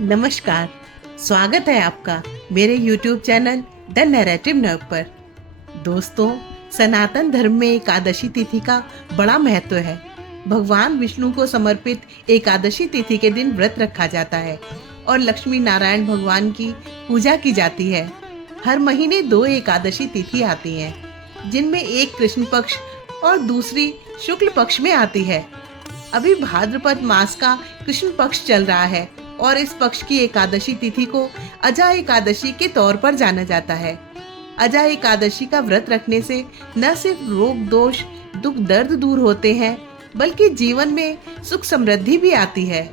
नमस्कार। स्वागत है आपका मेरे YouTube channel the narrative nerve पर। दोस्तों, सनातन धर्म में एकादशी तिथि का बड़ा महत्व है। भगवान विष्णु को समर्पित एकादशी तिथि के दिन व्रत रखा जाता है और लक्ष्मी नारायण भगवान की पूजा की जाती है। हर महीने 2 एकादशी तिथि आती हैं, जिनमें एक कृष्ण पक्ष और दूसरी शुक्ल पक्ष में आती है। अभी भाद्रपद मास का कृष्ण पक्ष चल रहा है और इस पक्ष की एकादशी तिथि को अजा एकादशी के तौर पर जाना जाता है। अजा एकादशी का व्रत रखने से न सिर्फ रोग दोष दुख दर्द दूर होते हैं, बल्कि जीवन में सुख समृद्धि भी आती है।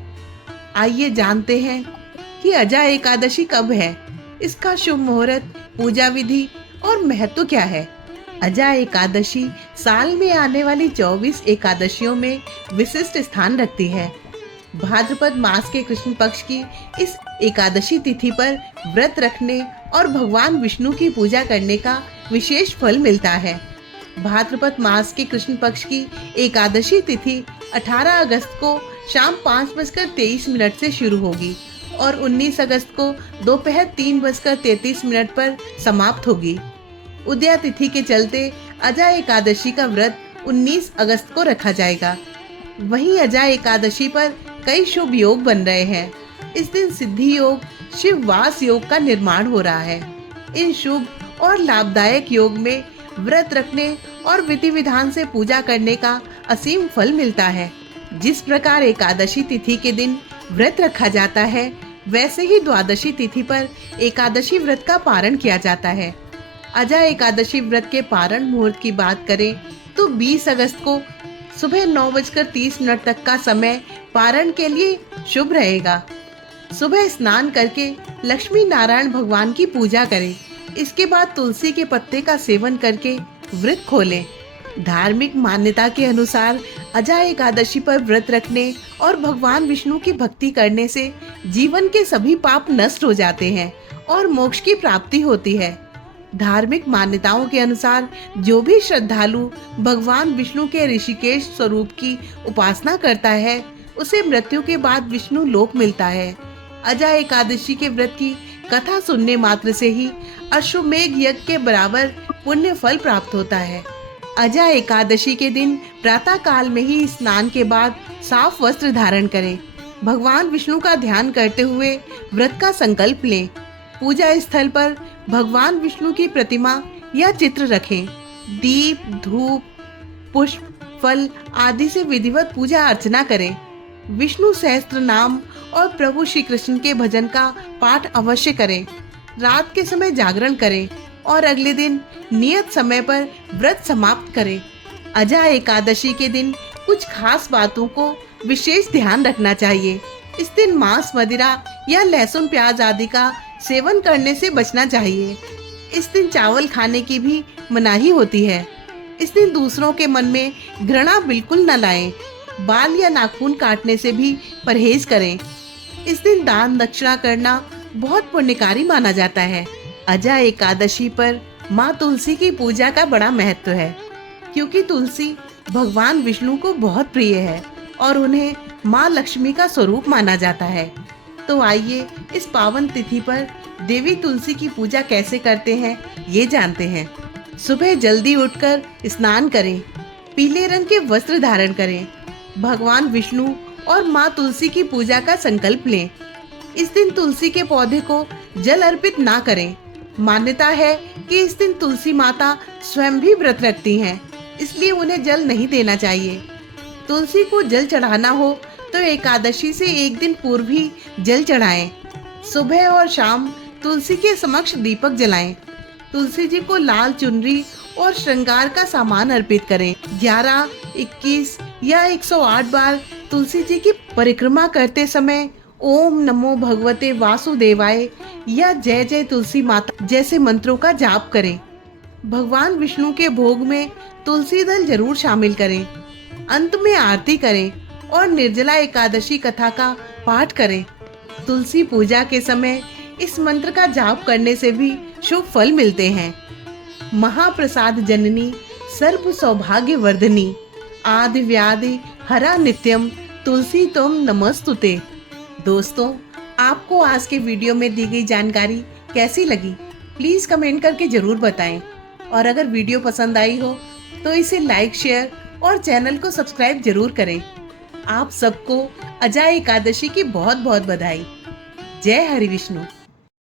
आइए जानते हैं कि अजा एकादशी कब है, इसका शुभ मुहूर्त, पूजा विधि और महत्व क्या है। अजा एकादशी साल में आने वाली 24 एकादशियों में विशिष्ट स्थान रखती है। भाद्रपद मास के कृष्ण पक्ष की इस एकादशी तिथि पर व्रत रखने और भगवान विष्णु की पूजा करने का विशेष फल मिलता है। भाद्रपद मास के कृष्ण पक्ष की एकादशी तिथि 18 अगस्त को शाम 5:23 से शुरू होगी और 19 अगस्त को दोपहर 3:33 पर समाप्त होगी। उदया तिथि के चलते अजा एकादशी का व्रत 19 अगस्त को रखा जाएगा। वहीं अजा एकादशी पर कई शुभ योग बन रहे हैं। इस दिन सिद्धि योग, शिव वास योग का निर्माण हो रहा है। इन शुभ और लाभदायक योग में व्रत रखने और विधि विधान से पूजा करने का असीम फल मिलता है। जिस प्रकार एकादशी तिथि के दिन व्रत रखा जाता है, वैसे ही द्वादशी तिथि पर एकादशी व्रत का पारण किया जाता है। अजा एकादशी व्रत के पारण मुहूर्त की बात करें तो 20 अगस्त को सुबह 9:30 तक का समय पारण के लिए शुभ रहेगा। सुबह स्नान करके लक्ष्मी नारायण भगवान की पूजा करें। इसके बाद तुलसी के पत्ते का सेवन करके व्रत खोलें। धार्मिक मान्यता के अनुसार अजा एकादशी पर व्रत रखने और भगवान विष्णु की भक्ति करने से जीवन के सभी पाप नष्ट हो जाते हैं और मोक्ष की प्राप्ति होती है। धार्मिक मान्यताओं के अनुसार जो भी श्रद्धालु भगवान विष्णु के ऋषिकेश स्वरूप की उपासना करता है, उसे मृत्यु के बाद विष्णु लोक मिलता है। अजा एकादशी के व्रत की कथा सुनने मात्र से ही अश्वमेघ यज्ञ के बराबर पुण्य फल प्राप्त होता है। अजा एकादशी के दिन प्रातः काल में ही स्नान के बाद साफ वस्त्र धारण करें। भगवान विष्णु का ध्यान करते हुए व्रत का संकल्प लें। पूजा स्थल पर भगवान विष्णु की प्रतिमा या चित्र रखें। दीप, धूप, पुष्प, फल आदि से विधिवत पूजा अर्चना करें। विष्णु सहस्त्र नाम और प्रभु श्री कृष्ण के भजन का पाठ अवश्य करें। रात के समय जागरण करें और अगले दिन नियत समय पर व्रत समाप्त करें। अजा एकादशी के दिन कुछ खास बातों को विशेष ध्यान रखना चाहिए। इस दिन मांस, मदिरा या लहसुन प्याज आदि का सेवन करने से बचना चाहिए। इस दिन चावल खाने की भी मनाही होती है। इस दिन दूसरों के मन में घृणा बिल्कुल न लाएं। बाल या नाखून काटने से भी परहेज करें। इस दिन दान दक्षिणा करना बहुत पुण्यकारी माना जाता है। अजा एकादशी पर माँ तुलसी की पूजा का बड़ा महत्व है, क्योंकि तुलसी भगवान विष्णु को बहुत प्रिय है और उन्हें माँ लक्ष्मी का स्वरूप माना जाता है। तो आइए इस पावन तिथि पर देवी तुलसी की पूजा कैसे करते हैं, ये जानते हैं। सुबह जल्दी उठकर स्नान करें। पीले रंग के वस्त्र धारण करें। भगवान विष्णु और माँ तुलसी की पूजा का संकल्प लें। इस दिन तुलसी के पौधे को जल अर्पित ना करें। मान्यता है कि इस दिन तुलसी माता स्वयं भी व्रत रखती हैं, इसलिए उन्हें जल नहीं देना चाहिए। तुलसी को जल चढ़ाना हो तो एकादशी से एक दिन पूर्व ही जल चढ़ाएं। सुबह और शाम तुलसी के समक्ष दीपक जलाएं। तुलसी जी को लाल चुनरी और श्रृंगार का सामान अर्पित करें। 11, 21 या 108 बार तुलसी जी की परिक्रमा करते समय ओम नमो भगवते वासुदेवाय या जय जय तुलसी माता जैसे मंत्रों का जाप करें। भगवान विष्णु के भोग में तुलसी दल जरूर शामिल करें। अंत में आरती करें और निर्जला एकादशी कथा का पाठ करें। तुलसी पूजा के समय इस मंत्र का जाप करने से भी शुभ फल मिलते हैं। महाप्रसाद जननी सर्व सौभाग्य वर्धनी आदि व्याधि हरा नित्यम तुलसी तुम नमस्तुते। दोस्तों, आपको आज के वीडियो में दी गई जानकारी कैसी लगी, प्लीज़ कमेंट करके ज़रूर बताएं। और अगर वीडियो पसंद आई हो तो इसे लाइक, शेयर और चैनल को सब्सक्राइब जरूर करें। आप सबको अजय एकादशी की बहुत बहुत बधाई। जय हरि विष्णु।